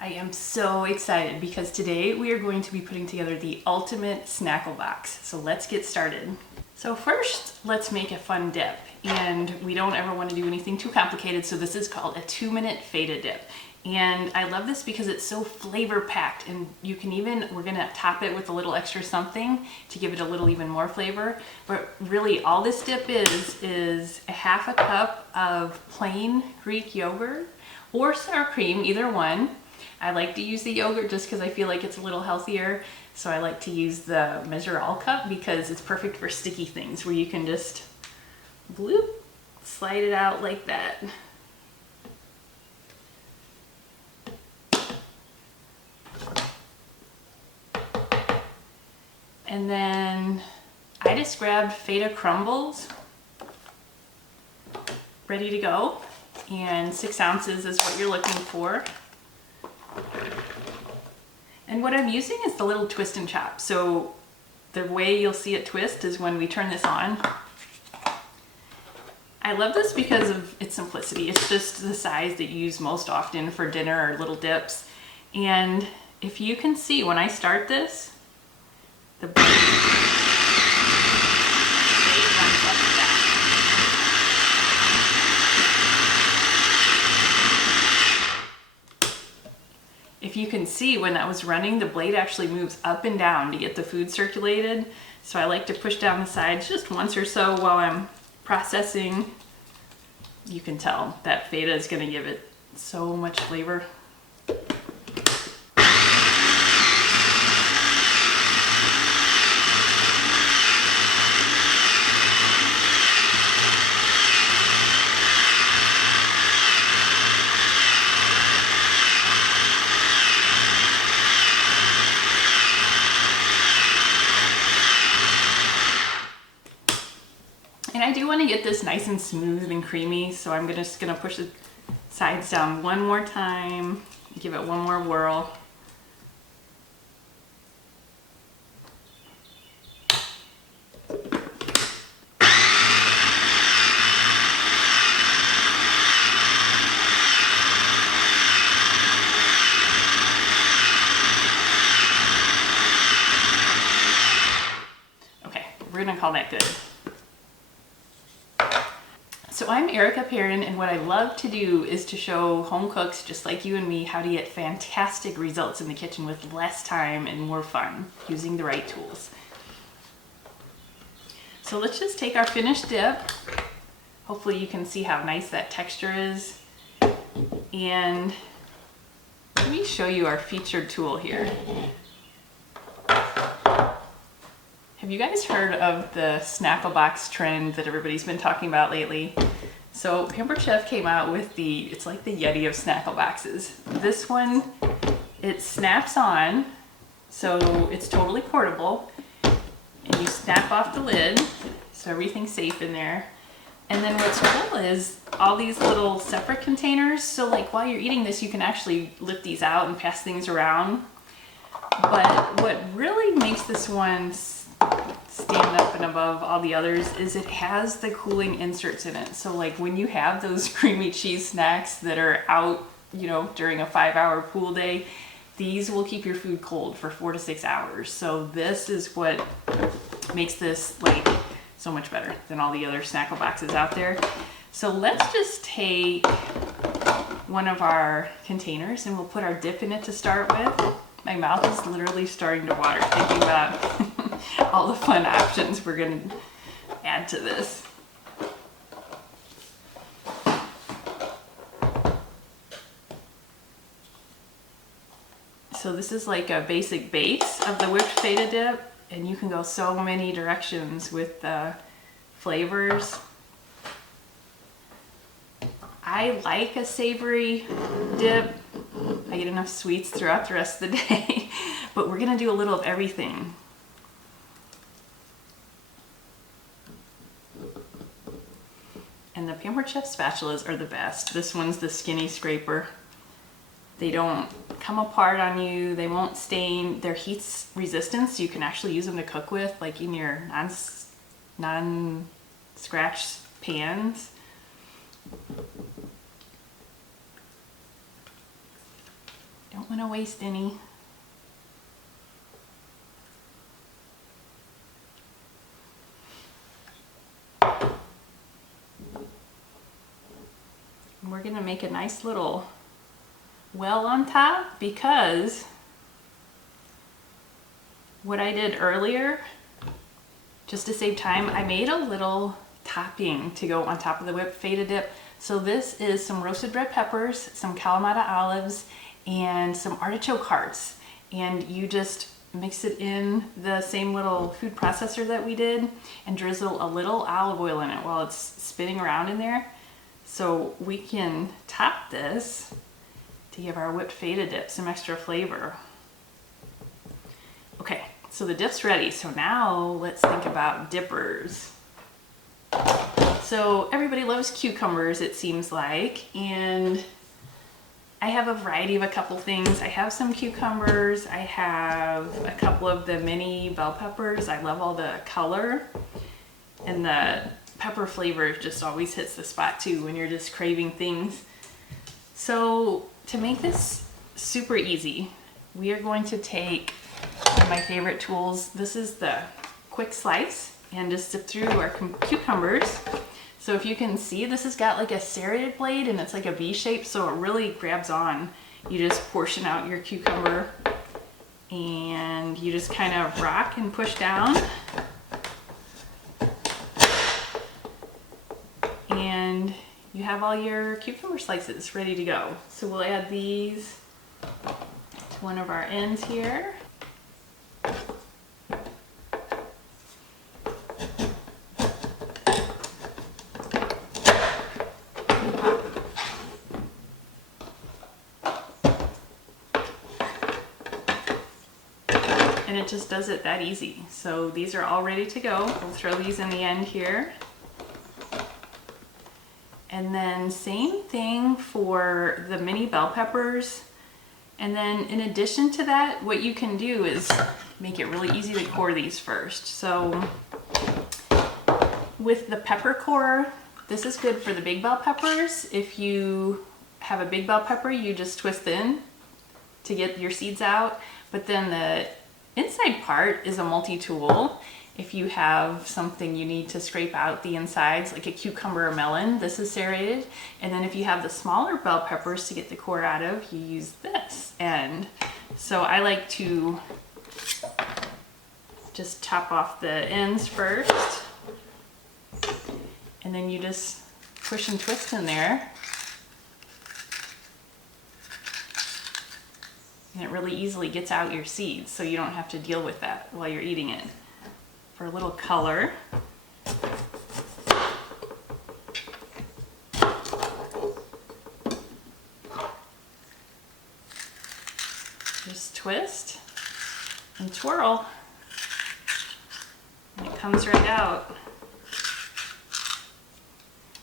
I am so excited because today we are going to be putting together the ultimate Snacklebox. So let's get started. So first, let's make a fun dip. And we don't ever want to do anything too complicated, so this is called a 2-minute feta dip. And I love this because it's so flavor packed, and you can even, we're gonna top it with a little extra something to give it a little even more flavor. But really all this dip is a half a cup of plain Greek yogurt or sour cream, either one. I like to use the yogurt just because I feel like it's a little healthier. So I like to use the Measure All cup because it's perfect for sticky things where you can just bloop, slide it out like that. And then I just grabbed feta crumbles, ready to go. And 6 ounces is what you're looking for. And what I'm using is the little twist and chop. So the way you'll see it twist is when we turn this on. I love this because of its simplicity. It's just the size that you use most often for dinner or little dips. And if you can see, when I start this, the blade runs up and down. If you can see, when that was running, the blade actually moves up and down to get the food circulated. So I like to push down the sides just once or so while I'm processing. You can tell that feta is going to give it so much flavor. And I do want to get this nice and smooth and creamy, so I'm just gonna push the sides down one more time, give it one more whirl. Okay, we're gonna call that good. So I'm Erica Perrin, and what I love to do is to show home cooks just like you and me how to get fantastic results in the kitchen with less time and more fun using the right tools. So let's just take our finished dip. Hopefully you can see how nice that texture is. And let me show you our featured tool here. Have you guys heard of the Snacklebox trend that everybody's been talking about lately? So Pampered Chef came out with it's like the Yeti of Snackleboxes. This one, it snaps on, so it's totally portable. And you snap off the lid, so everything's safe in there. And then what's cool is all these little separate containers. So like while you're eating this, you can actually lift these out and pass things around. But what really makes this one stand up and above all the others is it has the cooling inserts in it. So like when you have those creamy cheese snacks that are out, you know, during a 5-hour pool day, these will keep your food cold for 4 to 6 hours. So this is what makes this like so much better than all the other Snackleboxes out there. So let's just take one of our containers and we'll put our dip in it to start with. My mouth is literally starting to water thinking about all the fun options we're going to add to this. So this is like a basic base of the whipped feta dip, and you can go so many directions with the flavors. I like a savory dip. I get enough sweets throughout the rest of the day, but we're gonna do a little of everything. And the Pampered Chef spatulas are the best. This one's the skinny scraper. They don't come apart on you, they won't stain. They're heat resistant, so you can actually use them to cook with, like in your non-scratch pans. Don't want to waste any. And we're going to make a nice little well on top, because what I did earlier, just to save time, I made a little topping to go on top of the whipped feta dip. So this is some roasted red peppers, some Kalamata olives, and some artichoke hearts. And you just mix it in the same little food processor that we did and drizzle a little olive oil in it while it's spinning around in there. So we can top this to give our whipped feta dip some extra flavor. Okay, so the dip's ready. So now let's think about dippers. So everybody loves cucumbers, it seems like, and I have a variety of a couple things. I have some cucumbers, I have a couple of the mini bell peppers. I love all the color, and the pepper flavor just always hits the spot too when you're just craving things. So to make this super easy, we are going to take one of my favorite tools. This is the quick slice, and just dip through our cucumbers. So if you can see, this has got like a serrated blade and it's like a V shape, so it really grabs on. You just portion out your cucumber and you just kind of rock and push down. And you have all your cucumber slices ready to go. So we'll add these to one of our ends here. And it just does it that easy. So these are all ready to go. We'll throw these in the end here. And then same thing for the mini bell peppers. And then in addition to that, what you can do is make it really easy to core these first. So with the pepper core, this is good for the big bell peppers. If you have a big bell pepper, you just twist in to get your seeds out. But then the inside part is a multi-tool. If you have something you need to scrape out the insides, like a cucumber or melon, this is serrated. And then if you have the smaller bell peppers to get the core out of, you use this end. So I like to just chop off the ends first. And then you just push and twist in there. And it really easily gets out your seeds, so you don't have to deal with that while you're eating it. For a little color, just twist and twirl, and it comes right out.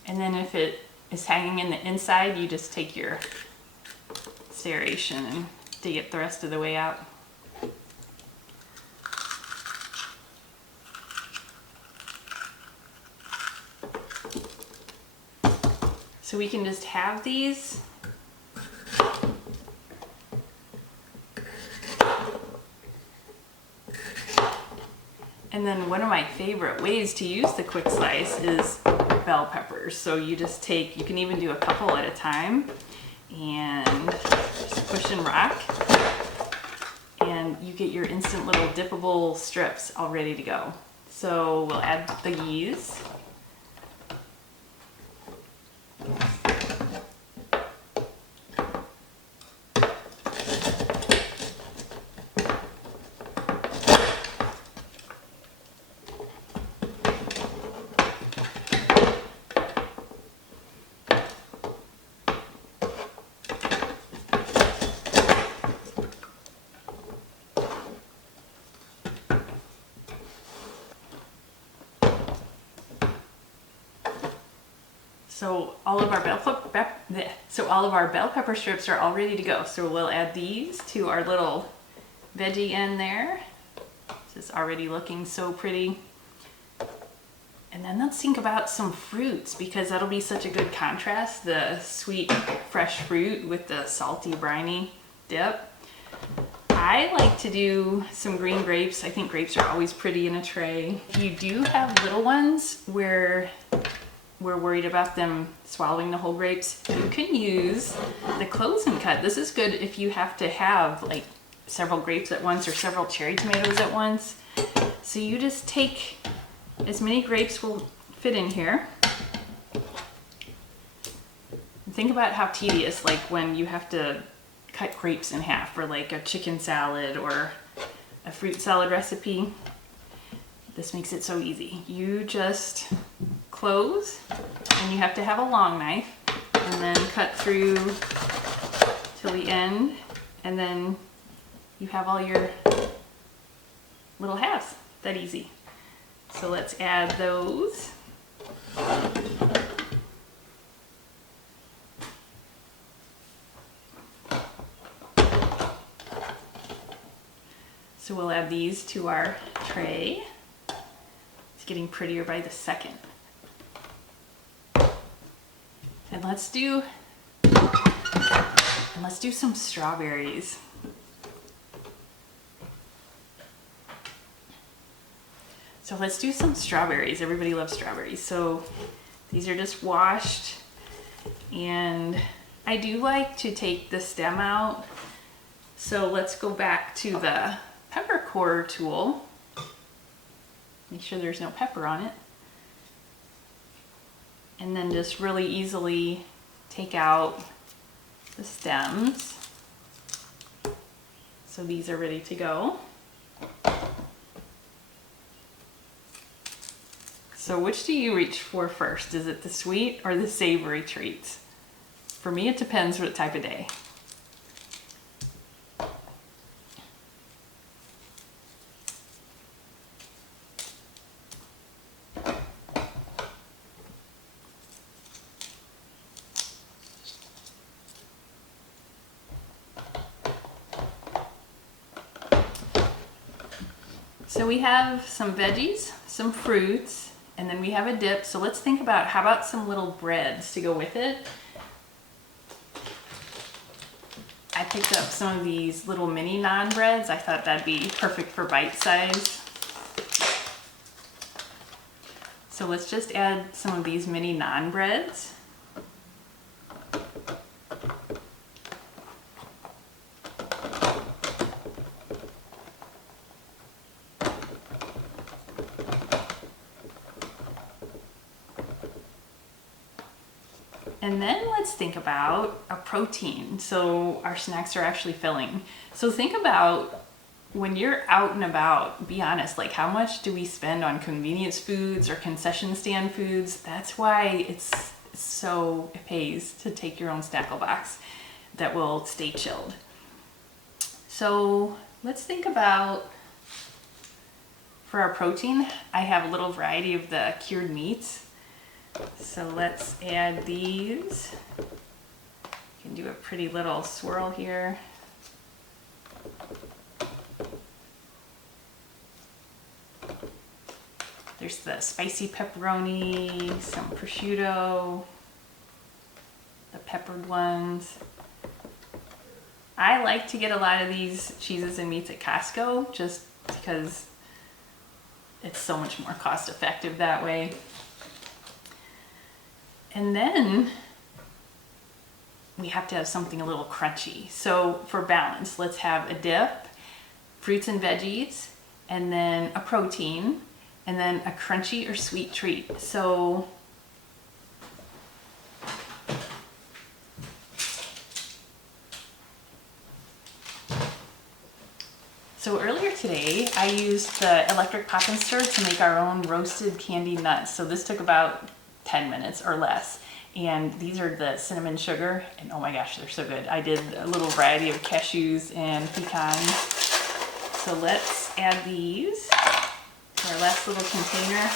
And then if it is hanging in the inside, you just take your serration and dig it the rest of the way out. So we can just have these and then one of my favorite ways to use the quick slice is bell peppers. So you just take, you can even do a couple at a time and just push and rock, and you get your instant little dippable strips all ready to go. So we'll add these. So all of our bell pepper strips are all ready to go. So we'll add these to our little veggie end there. This is already looking so pretty. And then let's think about some fruits, because that'll be such a good contrast, the sweet fresh fruit with the salty briny dip. I like to do some green grapes. I think grapes are always pretty in a tray. If you do have little ones where we're worried about them swallowing the whole grapes, you can use the close and cut. This is good if you have to have like several grapes at once or several cherry tomatoes at once. So you just take as many grapes will fit in here. Think about how tedious, like when you have to cut grapes in half for like a chicken salad or a fruit salad recipe. This makes it so easy. You just close, and you have to have a long knife, and then cut through till the end, and then you have all your little halves. That easy. So let's add those. So we'll add these to our tray. It's getting prettier by the second. And let's do some strawberries. So let's do some strawberries. Everybody loves strawberries. So these are just washed, and I do like to take the stem out. So let's go back to the pepper core tool. Make sure there's no pepper on it. And then just really easily take out the stems. So these are ready to go. So which do you reach for first? Is it the sweet or the savory treats? For me, it depends what type of day. So we have some veggies, some fruits, and then we have a dip. So let's think about, how about some little breads to go with it? I picked up some of these little mini naan breads. I thought that'd be perfect for bite size. So let's just add some of these mini naan breads. And then let's think about a protein. So our snacks are actually filling. So think about when you're out and about, be honest, like how much do we spend on convenience foods or concession stand foods? That's why it pays to take your own Snacklebox that will stay chilled. So let's think about, for our protein, I have a little variety of the cured meats. So let's add these. You can do a pretty little swirl here. There's the spicy pepperoni, some prosciutto, the peppered ones. I like to get a lot of these cheeses and meats at Costco just because it's so much more cost effective that way. And then we have to have something a little crunchy. So for balance, let's have a dip, fruits and veggies, and then a protein, and then a crunchy or sweet treat. So earlier today, I used the electric pop and stir to make our own roasted candied nuts. So this took about 10 minutes or less. And these are the cinnamon sugar, and oh my gosh, they're so good. I did a little variety of cashews and pecans. So let's add these to our last little container.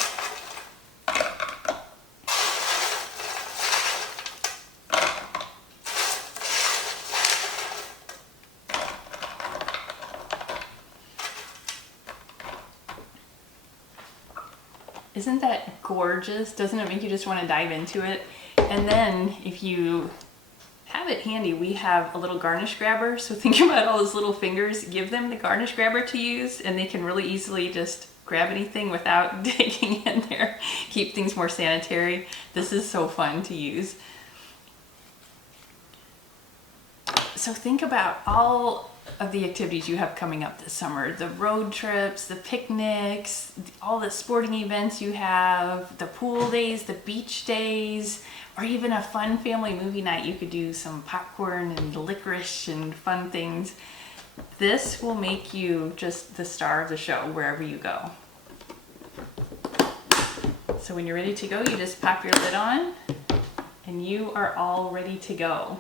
Isn't that gorgeous? Doesn't it make you just want to dive into it? And then if you have have it handy, we have a little garnish grabber. So think about all those little fingers. Give them the garnish grabber to use, and they can really easily just grab anything without digging in there. Keep things more sanitary. This is so fun to use. So think about all of the activities you have coming up this summer. The road trips, the picnics, all the sporting events you have, the pool days, the beach days, or even a fun family movie night. You could do some popcorn and licorice and fun things. This will make you just the star of the show wherever you go. So when you're ready to go, you just pop your lid on and you are all ready to go.